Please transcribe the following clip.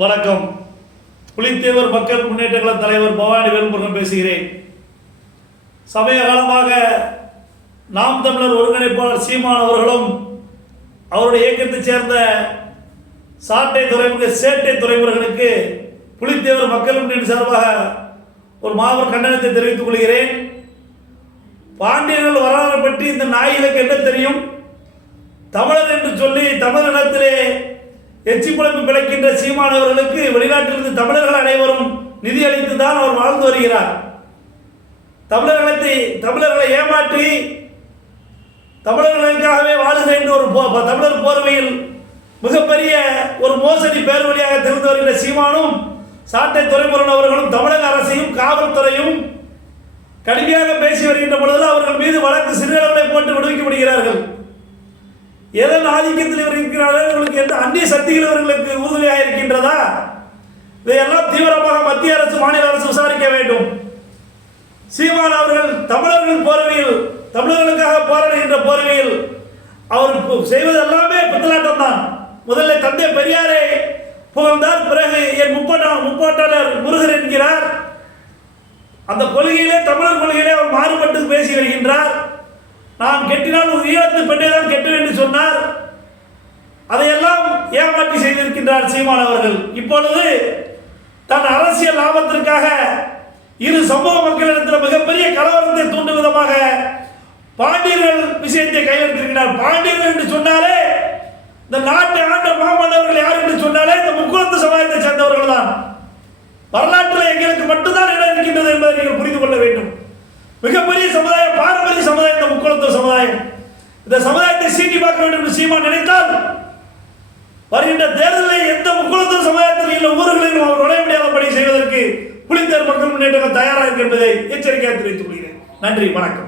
வணக்கம். புலித்தேவர் மக்கள் முன்னேற்ற கழக தலைவர் பவானி வேல்முருகன் பேசுகிறேன். சமய காலமாக நாம் தமிழர் ஒருங்கிணைப்பாளர் சீமான் அவர்களும் அவருடைய இயக்கத்தைச் சேர்ந்த சாட்டை துறைமுக சேட்டை துறைமுகர்களுக்கு புலித்தேவர் மக்கள் முன்னேற்ற சார்பாக ஒரு மாபெரும் கண்டனத்தை தெரிவித்துக் கொள்கிறேன். பாண்டியர்கள் வரலாறு பற்றி இந்த நாய்களுக்கு என்ன தெரியும்? தமிழர் என்று சொல்லி தமிழினத்திலே எச்சி பிழைப்பு பிழைக்கின்ற சீமானவர்களுக்கு வெளிநாட்டிலிருந்து தமிழர்கள் அனைவரும் நிதி அளித்து தான் அவர் வாழ்ந்து வருகிறார். தமிழர்களை தமிழர்களை ஏமாற்றி தமிழர்களுக்காகவே வாழுகிற என்று ஒரு போ- தமிழர் போர்வையில் மிகப்பெரிய ஒரு மோசடி பேர் வழியாக திறந்து வருகிற சீமானும் சாட்டை துறைமுருகன் அவர்களும் தமிழக அரசையும் காவல்துறையும் கடுமையாக பேசி வருகின்ற பொழுது அவர்கள் மீது வழக்கு சிறுகளை போட்டு விடுவிக்கப்படுகிறார்கள் எதன் ஆதிக்கத்தில் இவர் இருக்கிறார்கள்? இவர்களுக்கு எந்த அந்நிய சக்திகள் இவர்களுக்கு உறுதுணையாக இருக்கின்றதா? இதையெல்லாம் தீவிரமாக மத்திய அரசு மாநில அரசு விசாரிக்க வேண்டும். சீமான் அவர்கள் தமிழர்கள் போர்வையில் தமிழர்களுக்காக போராடுகின்ற போர்வையில் அவர் செய்வது எல்லாமே பித்தலாட்டம் தான் முதல்ல தந்தை பெரியாரை புகழ்ந்தார் பிறகு என் முப்பட்டாளர் முப்பாட்டாளர் முருகர் என்கிறார். அந்த கொள்கையிலே தமிழர் கொள்கையிலே அவர் மாறுபட்டு பேசி வருகின்றார். நான் கெட்டினால் ஒரு ஈழத்து பெண்ணை தான் கெட்டுவேன் என்று சொன்னார். அதையெல்லாம் ஏமாற்றி செய்திருக்கின்றார் சீமான் அவர்கள். இப்பொழுது தன் அரசியல் லாபத்திற்காக இரு சமூக மக்களிடத்தில் மிகப்பெரிய கலவரத்தை தூண்டும் விதமாக பாண்டியர்கள் விஷயத்தை கையெழுத்திருக்கிறார். பாண்டியர்கள் என்று சொன்னாலே இந்த நாட்டை ஆண்ட மாமன்னர்கள் யார் என்று சொன்னாலே இந்த முக்குளத்து சமுதாயத்தை சேர்ந்தவர்கள் தான் வரலாற்றில் எங்களுக்கு மட்டும்தான் இடம் இருக்கின்றது என்பதை நீங்கள் புரிந்து கொள்ள வேண்டும் மிகப்பெரிய சமுதாயம் பாரம்பரிய சமுதாயம் இந்த முக்குளத்தூர் சமுதாயம். இந்த சமுதாயத்தை சீட்டி பார்க்க வேண்டும் என்று சீமா நினைத்தால் வருகின்ற தேர்தலில் எந்த முக்குளத்தூர் சமுதாயத்தில் இல்லை ஊர்களிலும் அவர் நுழைய முடியாதபடி செய்வதற்கு புலித்தேர் மக்கள் முன்னேற்றம் தயாராக இருக்க என்பதை எச்சரிக்கையாக தெரிவித்துக் கொள்கிறேன். நன்றி வணக்கம்.